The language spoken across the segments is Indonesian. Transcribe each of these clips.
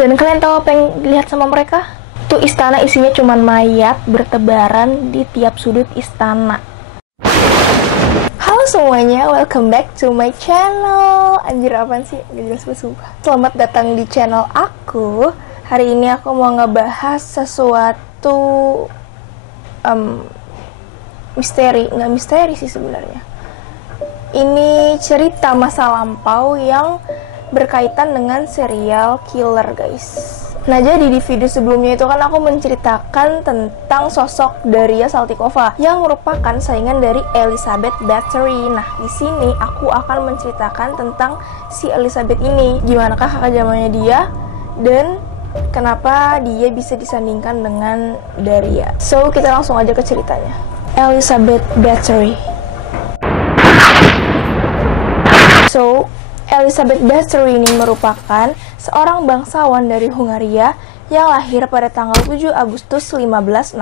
Dan kalian tahu apa yang dilihat sama mereka? Tuh istana isinya cuman mayat bertebaran di tiap sudut istana. Halo semuanya, welcome back to my channel. Anjir apaan sih? Gak jelas sumpah. Selamat datang di channel aku. Hari ini aku mau ngebahas sesuatu misteri. Nggak misteri sih sebenarnya. Ini cerita masa lampau yang berkaitan dengan serial killer, guys. Nah, jadi di video sebelumnya itu kan aku menceritakan tentang sosok Daria Saltikova yang merupakan saingan dari Elizabeth Bathory. Nah, di sini aku akan menceritakan tentang si Elizabeth ini. Gimanakah kakak zamannya dia dan kenapa dia bisa disandingkan dengan Daria. So, kita langsung aja ke ceritanya. Elizabeth Bathory. So, Elizabeth Bathory ini merupakan seorang bangsawan dari Hungaria yang lahir pada tanggal 7 Agustus 1560.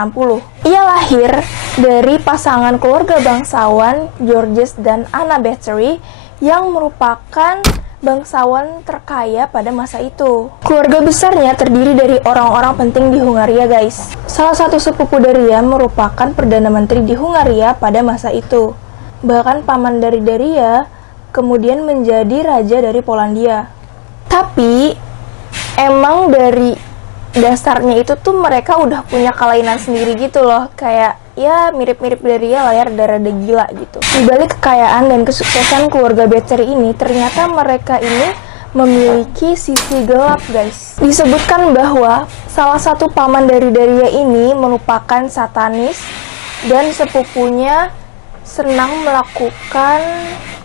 Ia lahir dari pasangan keluarga bangsawan Georges dan Anna Bathory yang merupakan bangsawan terkaya pada masa itu. Keluarga besarnya terdiri dari orang-orang penting di Hungaria, guys. Salah satu sepupu Daria merupakan Perdana Menteri di Hungaria pada masa itu. Bahkan paman dari Daria kemudian menjadi raja dari Polandia. Tapi emang dari dasarnya itu tuh mereka udah punya kelainan sendiri gitu loh, kayak ya mirip-mirip dari ya layar rada gila gitu. Di balik kekayaan dan kesuksesan keluarga Bathory ini, ternyata mereka ini memiliki sisi gelap, guys. Disebutkan bahwa salah satu paman dari Daria ini merupakan satanis dan sepupunya senang melakukan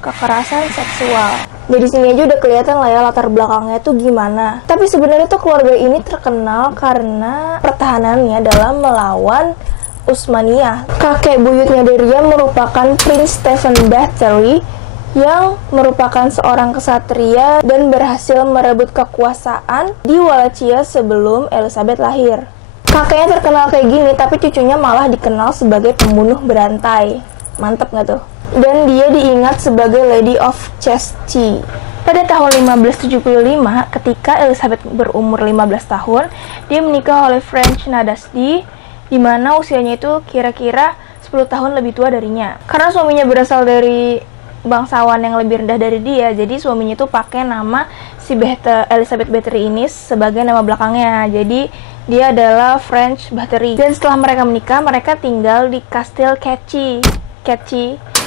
kekerasan seksual. Jadi sini aja udah kelihatan lah ya latar belakangnya tuh gimana. Tapi sebenarnya tuh keluarga ini terkenal karena pertahanannya dalam melawan Utsmaniyah. Kakek buyutnya Daria merupakan Prince Stephen Bathory yang merupakan seorang kesatria dan berhasil merebut kekuasaan di Wallachia sebelum Elizabeth lahir. Kakeknya terkenal kayak gini, tapi cucunya malah dikenal sebagai pembunuh berantai. Mantep nggak tuh? Dan dia diingat sebagai Lady of Chastity. Pada tahun 1575, ketika Elizabeth berumur 15 tahun, dia menikah oleh French Nadasdy, di mana usianya itu kira-kira 10 tahun lebih tua darinya. Karena suaminya berasal dari bangsawan yang lebih rendah dari dia, jadi suaminya itu pakai nama si Elizabeth Bathory ini sebagai nama belakangnya. Jadi dia adalah French Bathory. Dan setelah mereka menikah, mereka tinggal di Kastil Ketchy.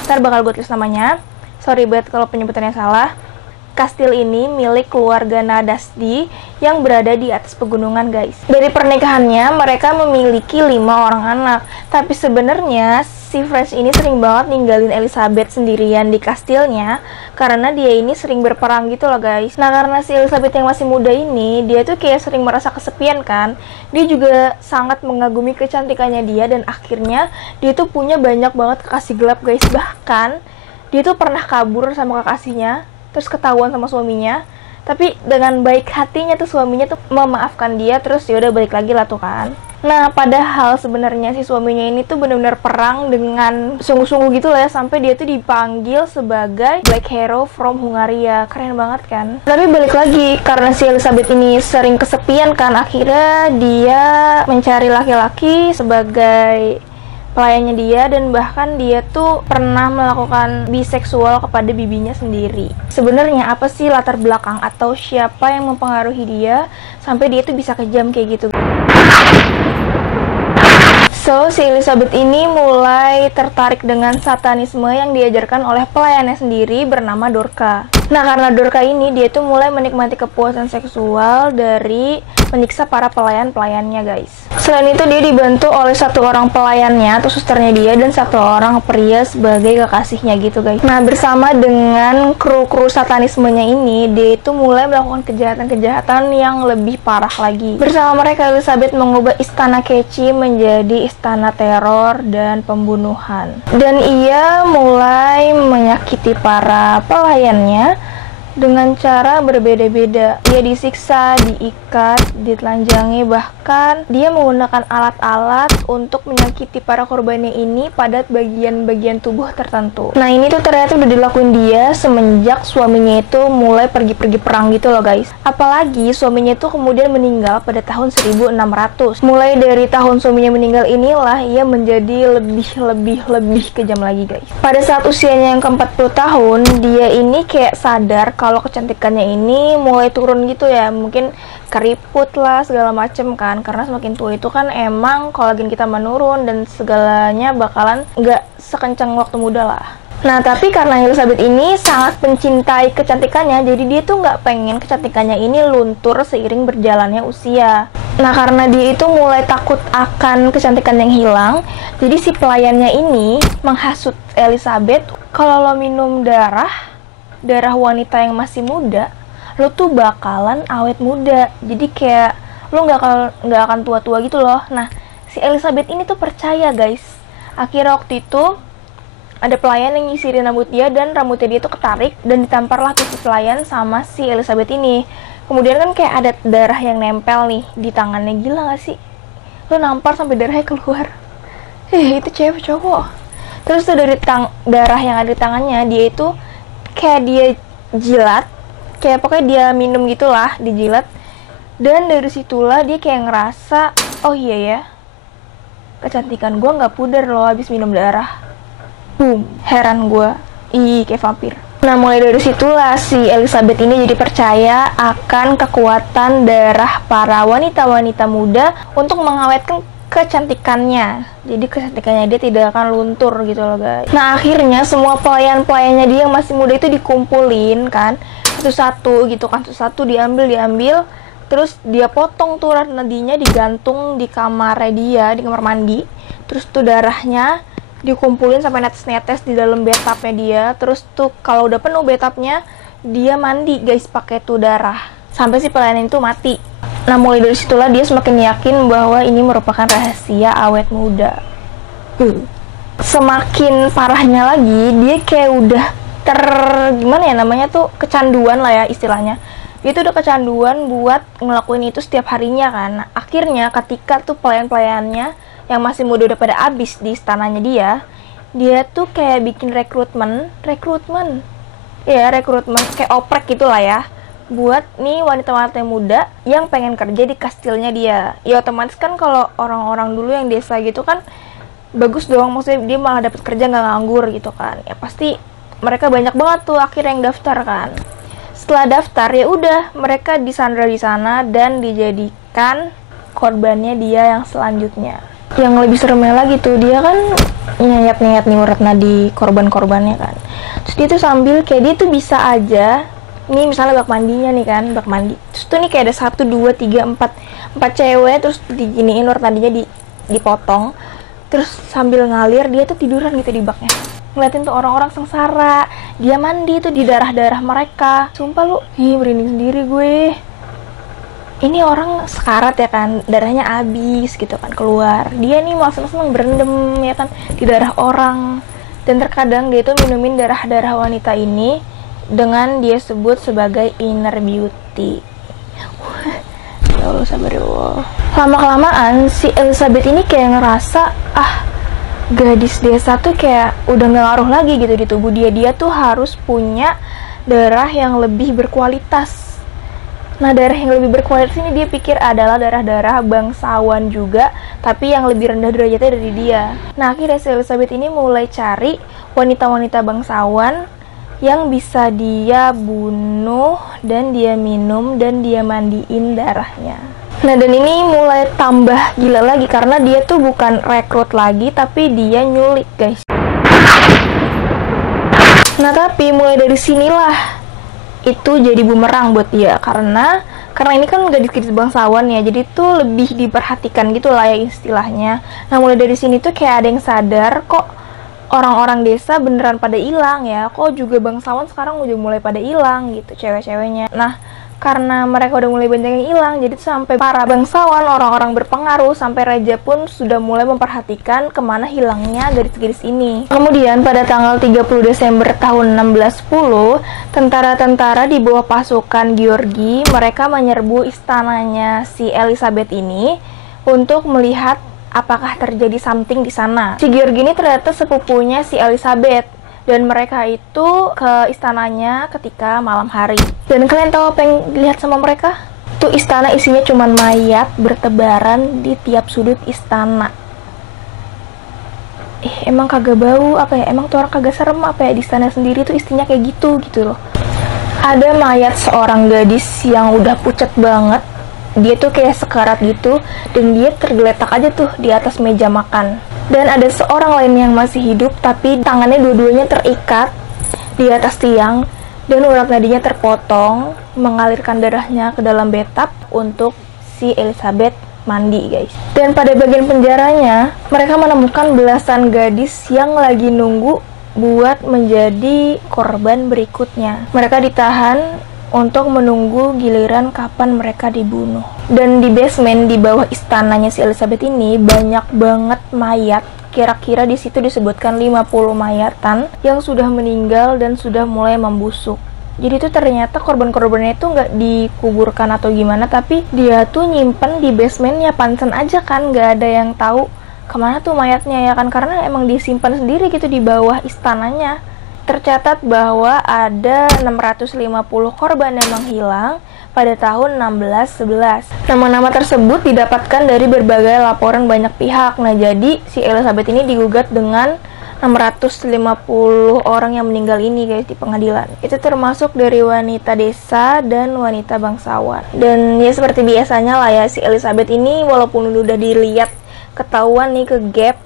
Ntar bakal gue tulis namanya. Sorry banget kalau penyebutannya salah. Kastil ini milik keluarga Nadasdy yang berada di atas pegunungan, guys. Dari pernikahannya, mereka memiliki 5 orang anak. Tapi sebenarnya si French ini sering banget ninggalin Elizabeth sendirian di kastilnya karena dia ini sering berperang gitu loh, guys. Nah, karena si Elizabeth yang masih muda ini, dia tuh kayak sering merasa kesepian kan. Dia juga sangat mengagumi kecantikannya dia dan akhirnya dia tuh punya banyak banget kekasih gelap, guys. Bahkan dia tuh pernah kabur sama kekasihnya, terus ketahuan sama suaminya, tapi dengan baik hatinya tuh suaminya tuh memaafkan dia, terus ya udah balik lagi lah tuh kan. Nah, padahal sebenarnya si suaminya ini tuh benar-benar perang dengan sungguh-sungguh gitu lah ya, sampai dia tuh dipanggil sebagai Black Hero from Hungaria. Keren banget kan? Tapi balik lagi, karena si Elizabeth ini sering kesepian kan, akhirnya dia mencari laki-laki sebagai pelayannya dia, dan bahkan dia tuh pernah melakukan biseksual kepada bibinya sendiri. Sebenarnya apa sih latar belakang atau siapa yang mempengaruhi dia sampai dia tuh bisa kejam kayak gitu? So, si Elizabeth ini mulai tertarik dengan satanisme yang diajarkan oleh pelayannya sendiri bernama Dorka. Nah, karena Dorka ini, dia tuh mulai menikmati kepuasan seksual dari menyiksa para pelayan-pelayannya, guys. Selain itu, dia dibantu oleh satu orang pelayannya atau susternya dia dan satu orang pria sebagai kekasihnya gitu, guys. Nah, bersama dengan kru-kru satanismenya ini, dia itu mulai melakukan kejahatan-kejahatan yang lebih parah lagi. Bersama mereka, Elizabeth mengubah istana Ketchy menjadi istana teror dan pembunuhan. Dan ia mulai menyakiti para pelayannya dengan cara berbeda-beda. Dia disiksa, diikat, ditelanjangi, bahkan dia menggunakan alat-alat untuk menyakiti para korbannya ini pada bagian-bagian tubuh tertentu. Nah, ini tuh ternyata udah dilakuin dia semenjak suaminya itu mulai pergi-pergi perang gitu loh guys. Apalagi suaminya itu kemudian meninggal pada tahun 1600. Mulai dari tahun suaminya meninggal inilah ia menjadi lebih kejam lagi guys. Pada saat usianya yang ke-40 tahun, dia ini kayak sadar kalau kecantikannya ini mulai turun gitu ya, mungkin keriput lah segala macem kan, karena semakin tua itu kan emang kolagen kita menurun dan segalanya bakalan nggak sekencang waktu muda lah. Nah, tapi karena Elizabeth ini sangat mencintai kecantikannya, jadi dia tuh nggak pengen kecantikannya ini luntur seiring berjalannya usia. Nah, karena dia itu mulai takut akan kecantikan yang hilang, jadi si pelayannya ini menghasut Elizabeth, kalau lo minum darah wanita yang masih muda, lo tuh bakalan awet muda, jadi kayak lo nggak akan tua-tua gitu loh. Nah, si Elizabeth ini tuh percaya guys. Akhirnya waktu itu ada pelayan yang nyisirin rambut dia, dan rambutnya dia tuh ketarik dan ditamparlah tuh si pelayan sama si Elizabeth ini. Kemudian kan kayak ada darah yang nempel nih di tangannya. Gila gak sih? Lo nampar sampai darahnya keluar. Itu cewek cowok. Terus tuh dari darah yang ada di tangannya, dia itu kayak dia jilat, kayak pokoknya dia minum gitulah, dijilat. Dan dari situlah dia kayak ngerasa, oh iya ya, kecantikan gue nggak pudar loh habis minum darah. Boom, heran gue, kayak vampir. Nah, mulai dari situlah si Elizabeth ini jadi percaya akan kekuatan darah para wanita-wanita muda untuk mengawetkan kecantikannya. Jadi kecantikannya dia tidak akan luntur gitu loh guys. Nah, akhirnya semua pelayan-pelayannya dia yang masih muda itu dikumpulin kan, satu-satu gitu kan, satu-satu diambil, terus dia potong tuh nadinya, digantung di kamarnya dia, di kamar mandi. Terus tuh darahnya dikumpulin sampai netes-netes di dalam bathtubnya dia. Terus tuh kalau udah penuh bathtubnya, dia mandi guys pakai tuh darah sampai si pelayan itu mati. Nah, mulai dari situlah dia semakin yakin bahwa ini merupakan rahasia awet muda. Semakin parahnya lagi, dia kayak udah gimana ya namanya tuh, kecanduan lah ya istilahnya. Dia tuh udah kecanduan buat ngelakuin itu setiap harinya kan. Nah, akhirnya ketika tuh pelayan-pelayannya yang masih muda udah pada abis di istananya dia tuh kayak bikin rekrutmen kayak oprek gitulah ya, buat nih wanita-wanita muda yang pengen kerja di kastilnya dia. Ya otomatis kan kalau orang-orang dulu yang desa gitu kan bagus dong, maksudnya dia malah dapat kerja nggak nganggur gitu kan. Ya pasti mereka banyak banget tuh akhirnya yang daftar kan. Setelah daftar ya udah mereka disandra di sana dan dijadikan korbannya dia yang selanjutnya. Yang lebih seremnya lagi tuh, dia kan nyayat-nyayat nih uratnya di korban-korbannya kan. Terus dia tuh sambil kayak dia tuh bisa aja, ini misalnya bak mandinya nih kan, bak mandi. Terus tuh nih kayak ada 1, 2, 3, 4 cewek, terus diginiin urat nandinya dipotong. Terus sambil ngalir dia tuh tiduran gitu di baknya. Ngeliatin tuh orang-orang sengsara, dia mandi tuh di darah-darah mereka. Sumpah lu, merinding sendiri gue. Ini orang sekarat ya kan, darahnya habis gitu kan keluar. Dia nih malah seneng berendam ya kan di darah orang. Dan terkadang dia tuh minumin darah-darah wanita ini dengan dia sebut sebagai inner beauty. Ya Allah, sabar ya Allah. Lama-kelamaan si Elizabeth ini kayak ngerasa, gadis desa tuh kayak udah gak ngaruh lagi gitu di tubuh dia. Dia tuh harus punya darah yang lebih berkualitas. Nah, darah yang lebih berkualitas ini dia pikir adalah darah-darah bangsawan juga, tapi yang lebih rendah derajatnya dari dia. Nah, akhirnya si Elizabeth ini mulai cari wanita-wanita bangsawan yang bisa dia bunuh dan dia minum dan dia mandiin darahnya. Nah, dan ini mulai tambah gila lagi karena dia tuh bukan rekrut lagi tapi dia nyulik guys. Nah, tapi mulai dari sinilah itu jadi bumerang buat dia karena ini kan gadis-gadis bangsawan ya, jadi tuh lebih diperhatikan gitu lah ya istilahnya. Nah, mulai dari sini tuh kayak ada yang sadar kok orang-orang desa beneran pada hilang ya, kok juga bangsawan sekarang udah mulai pada hilang gitu cewek-ceweknya. Nah, karena mereka udah mulai banyak yang hilang, jadi sampai para bangsawan, orang-orang berpengaruh, sampai raja pun sudah mulai memperhatikan kemana hilangnya gadis-gadis ini. Kemudian pada tanggal 30 Desember tahun 1610, tentara-tentara di bawah pasukan Georgi, mereka menyerbu istananya si Elizabeth ini untuk melihat apakah terjadi something di sana. Si Georgi ini ternyata sepupunya si Elizabeth, dan mereka itu ke istananya ketika malam hari. Dan kalian tahu apa yang dilihat sama mereka? Tuh istana isinya cuman mayat bertebaran di tiap sudut istana. Emang kagak bau apa ya? Emang tuh orang kagak serem apa ya? Di istana sendiri tuh istinya kayak gitu loh. Ada mayat seorang gadis yang udah pucat banget. Dia tuh kayak sekarat gitu, dan dia tergeletak aja tuh di atas meja makan. Dan ada seorang lain yang masih hidup, tapi tangannya dua-duanya terikat di atas tiang, dan urat nadinya terpotong, mengalirkan darahnya ke dalam bathtub untuk si Elizabeth mandi, guys. Dan pada bagian penjaranya, mereka menemukan belasan gadis yang lagi nunggu buat menjadi korban berikutnya. Mereka ditahan untuk menunggu giliran kapan mereka dibunuh. Dan di basement di bawah istananya si Elizabeth ini banyak banget mayat. Kira-kira di situ disebutkan 50 mayatan yang sudah meninggal dan sudah mulai membusuk. Jadi itu ternyata korban-korbannya itu nggak dikuburkan atau gimana, tapi dia tuh nyimpen di basementnya. Panten aja kan nggak ada yang tahu kemana tuh mayatnya ya kan, karena emang disimpan sendiri gitu di bawah istananya. Tercatat bahwa ada 650 korban yang menghilang pada tahun 1611. Nama-nama tersebut didapatkan dari berbagai laporan banyak pihak. Nah, jadi si Elizabeth ini digugat dengan 650 orang yang meninggal ini, guys, di pengadilan. Itu termasuk dari wanita desa dan wanita bangsawan. Dan ya seperti biasanya lah ya, si Elizabeth ini walaupun udah dilihat ketahuan nih ke gap,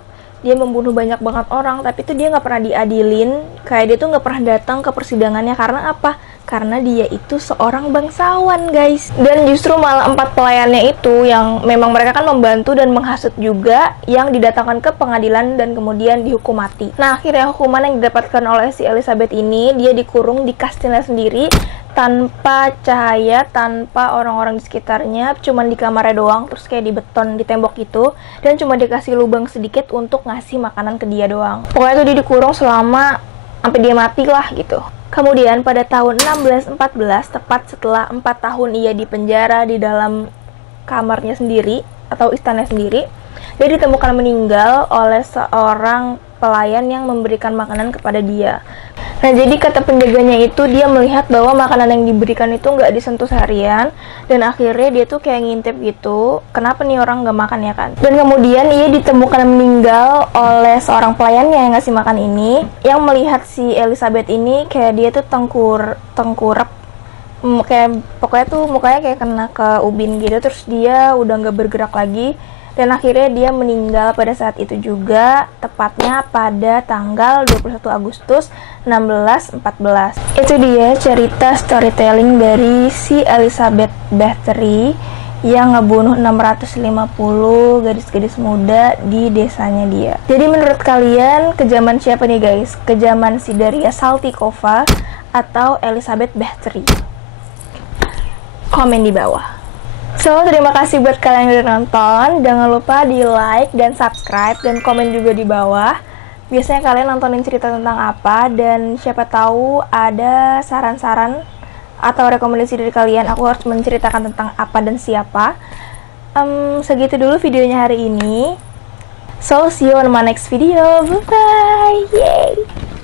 dia membunuh banyak banget orang, tapi tuh dia nggak pernah diadilin. Kayak dia tuh nggak pernah datang ke persidangannya. Karena apa? Karena dia itu seorang bangsawan, guys. Dan justru malah 4 pelayannya itu yang memang mereka kan membantu dan menghasut juga, yang didatangkan ke pengadilan dan kemudian dihukum mati. Nah, akhirnya hukuman yang didapatkan oleh si Elizabeth ini, dia dikurung di kastilnya sendiri, tanpa cahaya, tanpa orang-orang di sekitarnya, cuman di kamarnya doang, terus kayak di beton, di tembok gitu, dan cuma dikasih lubang sedikit untuk ngasih makanan ke dia doang. Pokoknya tuh dia dikurung selama sampai dia mati lah gitu. Kemudian pada tahun 1614, tepat setelah 4 tahun ia di penjara di dalam kamarnya sendiri atau istananya sendiri, dia ditemukan meninggal oleh seorang pelayan yang memberikan makanan kepada dia. Nah, jadi kata penjaganya itu, dia melihat bahwa makanan yang diberikan itu nggak disentuh seharian, dan akhirnya dia tuh kayak ngintip gitu, kenapa nih orang nggak makan ya kan. Dan kemudian ia ditemukan meninggal oleh seorang pelayannya yang ngasih makan ini, yang melihat si Elizabeth ini kayak dia tuh tengkurap, kayak pokoknya tuh mukanya kayak kena ke ubin gitu, terus dia udah nggak bergerak lagi. Dan akhirnya dia meninggal pada saat itu juga, tepatnya pada tanggal 21 Agustus 1614. Itu dia cerita storytelling dari si Elizabeth Bathory yang ngebunuh 650 gadis-gadis muda di desanya dia. Jadi menurut kalian, kejaman siapa nih guys? Kejaman si Daria Saltykova atau Elizabeth Bathory? Komen di bawah. So, terima kasih buat kalian yang udah nonton. Jangan lupa di like dan subscribe dan komen juga di bawah. Biasanya kalian nontonin cerita tentang apa, dan siapa tahu ada saran-saran atau rekomendasi dari kalian aku harus menceritakan tentang apa dan siapa. Segitu dulu videonya hari ini. So, see you on my next video. Bye bye. Yay.